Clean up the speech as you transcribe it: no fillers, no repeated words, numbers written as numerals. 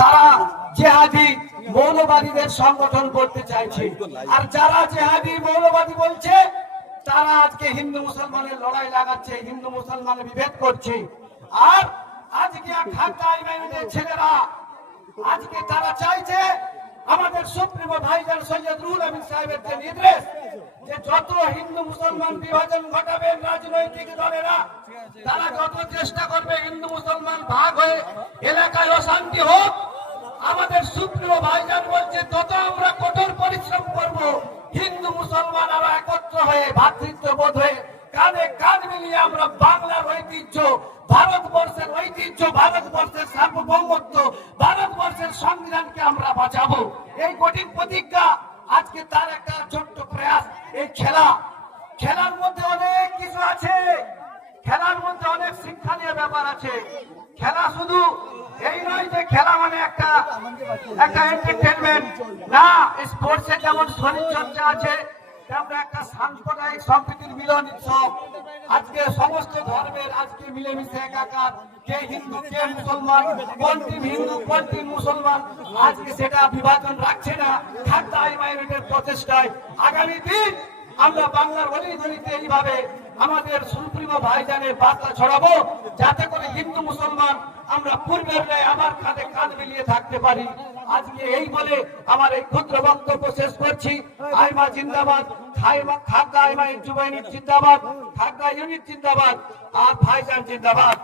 তারা জেহাদি মৌলবাদীদের সংগঠন করতে চাইছে। আর যারা জেহাদি মৌলবাদী বলছে তারা আজকে হিন্দু মুসলমানের লড়াই লাগাচ্ছে, হিন্দু মুসলমানের বিভেদ করছে। আর আজকে খাদ্দা ইমামের ছেলেরা আজকে তারা চাইছে আমাদের সুপ্রিমো ভাইজান সৈয়দ রুহুল আমিন সাহেবের যে নির্দেশ, যে যত হিন্দু মুসলমান বিভাজন ঘটাবেন রাজনৈতিক দলেরা, তারা যত চেষ্টা করবে হিন্দু মুসলমান ভাগ হয়ে এলাকায় অশান্তি হোক, আমাদের সুপ্রিমো ভাইজান বলছে তত আমরা কঠোর পরিশ্রম করব, হিন্দু মুসলমান আরো একত্র হয়ে ভ্রাতৃত্ববোধ হয়ে কাঁধে কাঁধ মিলিয়ে আমরা বাংলার ঐতিহ্য, ভারতবর্ষের ঐতিহ্য, ভারতবর্ষের সার্বভৌমত্ব, ভারতবর্ষের সংবিধানকে আমরা বাঁচাবো। এই কঠিন প্রতিজ্ঞা আজকে তার একটা ছোট্ট প্রয়াস। এই খেলার মধ্যে অনেক কিছু আছে, খেলার মধ্যে অনেক শিক্ষণীয় ব্যাপার আছে। খেলা শুধু এই নয় যে খেলা মানে একটা এন্টারটেনমেন্ট না। স্পোর্টসে যেমন শরীর চর্চা আছে, তেমন একটা সাম্প্রদায়িক সম্প্রীতির মিলন উৎসব। আজকে সমস্ত ধর্মের আজকে মিলেমিশে একাকার, কে হিন্দু কে মুসলমান, কোন টিম হিন্দু কোন টিম মুসলমান, আজকে সেটা বিভাজন রাখছে না। খাদ্দা ইমামের প্রচেষ্টায় আগামী দিন আমরা বাংলার অলিগলিতে এইভাবে আমাদের সুপ্রিমো ভাইজানের বার্তা ছড়াবো, যাতে করে হিন্দু মুসলমান আমরা পূর্বের ন্যায় আবার কাঁধে কাঁধ মিলিয়ে থাকতে পারি। আজকে এই বলে আমার এই ক্ষুদ্র বক্তব্য শেষ করছি। আইমা জিন্দাবাদ, খাদ্দা আইমা যুব ইউনিট জিন্দাবাদ, খাদ্দা ইউনিট জিন্দাবাদ, আর ভাইজান জিন্দাবাদ।